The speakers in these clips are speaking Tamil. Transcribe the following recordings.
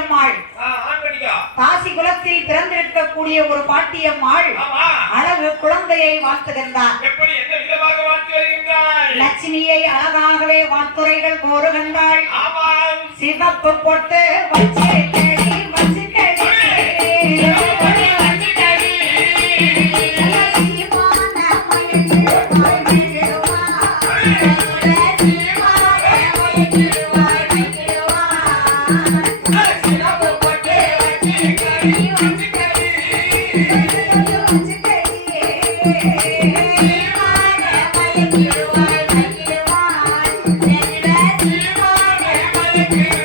பாட்டியம்மாள். காசி குலத்தில் பிறந்திருக்கக்கூடிய ஒரு பாட்டியம்மாள் அழகு குழந்தையை வாழ்த்துகின்றார். லட்சுமியை அழகாகவே வாத்துரைகள் கோருகின்றாள். சிவப்பு போட்டு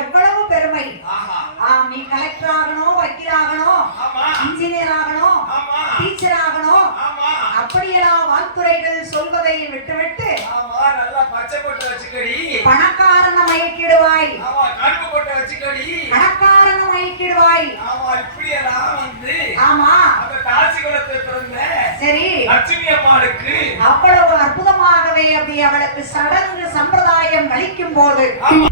எவ்வளவு பெருமை. நீ கலெக்டர் ஆகணும் ஆமா இன்ஜினியர் ஆகணும் ஆமா டீச்சர் ஆகணும் ஆமா அப்படியெல்லாம் வாக்குரைகள் சொல்வதை விட்டுவிட்டு ஆமா நல்லா பச்சை போட்டு வச்சுக்கடி பணக்காரன மயக்கிடுவாய் கருப்பு போட்டு வச்சுக்கடி. பணக்காரன மயக்கிடுவாய். ஆமா இப்படி எல்லாம் வந்து ஆமா. அந்த தாசி குலத்தை பிறந்த சரி. லட்சுமி அம்மாளுக்கு அவ்வளவு அற்புதமாகவே அப்படி அவளுக்கு சடங்கு சம்பிரதாயம் அளிக்கும் போது ஆமா.